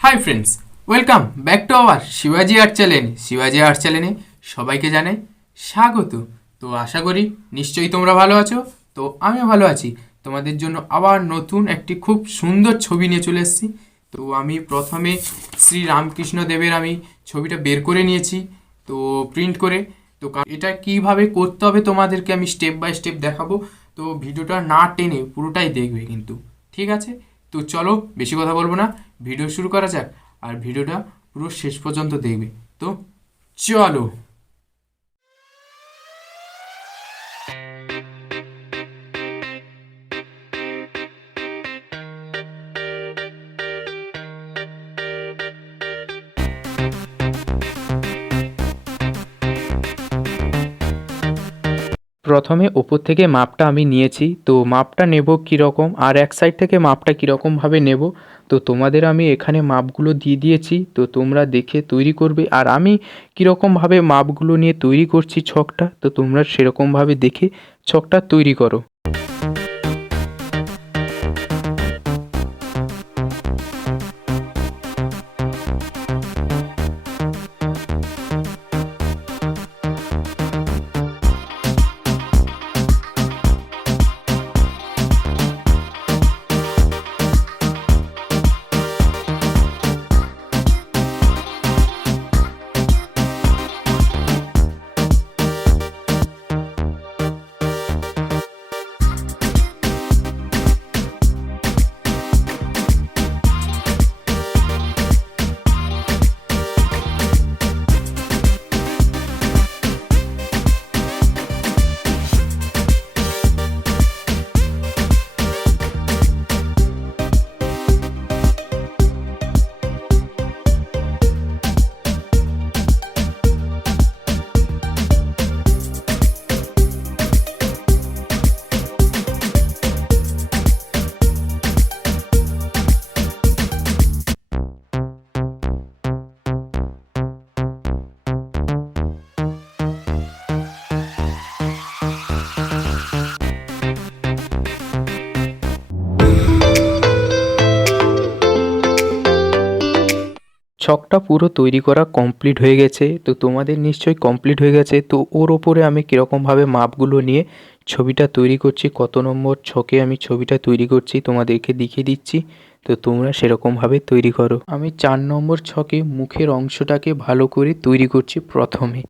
Hi friends, welcome back to our শিবাজি art channel. শিবাজি আর্ট চ্যানেলে সবাইকে জানাই স্বাগত। তো আশা করি নিশ্চয়ই তোমরা ভালো আছো। তো আমিও ভালো আছি। তোমাদের জন্য আবার নতুন একটি খুব সুন্দর ছবি নিয়ে চলে এসেছি। তো আমি প্রথমে শ্রী রামকৃষ্ণ দেবের আমি ছবিটা বের করে নিয়েছি, তো প্রিন্ট করে। তো এটা কিভাবে করতে হবে তোমাদেরকে আমি স্টেপ বাই স্টেপ দেখাবো। তো ভিডিওটা না টেনে পুরোটাই দেখবে কিন্তু, ঠিক আছে? তো চলো, বেশি কথা বলবো না, ভিডিও শুরু করা যাক। আর ভিডিওটা পুরো শেষ পর্যন্ত দেখবে। তো চলো। প্রথমে ওপর থেকে মাপটা আমি নিয়েছি, তো মাপটা নেব কীরকম আর এক সাইড থেকে মাপটা কীরকমভাবে নেব, তো তোমাদের আমি এখানে মাপগুলো দিয়ে দিয়েছি। তো তোমরা দেখে তৈরি করবে, আর আমি কীরকমভাবে মাপগুলো নিয়ে তৈরি করছি ছকটা, তো তোমরা সেরকমভাবে দেখে ছকটা তৈরি করো। ছকটা পুরো তৈরি করা কমপ্লিট হয়ে গেছে, তো তোমাদের নিশ্চয়ই কমপ্লিট হয়ে গেছে। তো ওর ওপরে আমি কীরকমভাবে মাপগুলো নিয়ে ছবিটা তৈরি করছি, কত নম্বর ছকে আমি ছবিটা তৈরি করছি তোমাদেরকে দেখিয়ে দিচ্ছি। তো তোমরা সেরকমভাবে তৈরি করো। আমি 4 নম্বর ছকে মুখের অংশটাকে ভালো করে তৈরি করছি প্রথমে।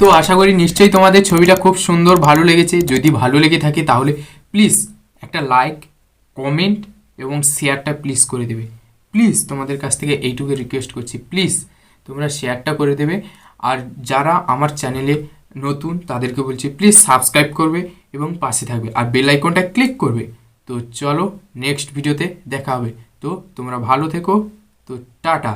তো আশা করি নিশ্চয়ই তোমাদের ছবিটা খুব সুন্দর ভালো লেগেছে। যদি ভালো লেগে থাকে তাহলে প্লিজ একটা লাইক, কমেন্ট এবং শেয়ারটা প্লিজ করে দেবে। প্লিজ তোমাদের কাছ থেকে এইটুকু রিকোয়েস্ট করছি, প্লিজ তোমরা শেয়ারটা করে দেবে। আর যারা আমার চ্যানেলে নতুন তাদেরকে বলছি প্লিজ সাবস্ক্রাইব করবে এবং পাশে থাকবে আর বেল আইকনটা ক্লিক করবে। তো চলো নেক্সট ভিডিওতে দেখা হবে। তো তোমরা ভালো থেকো। তো টাটা।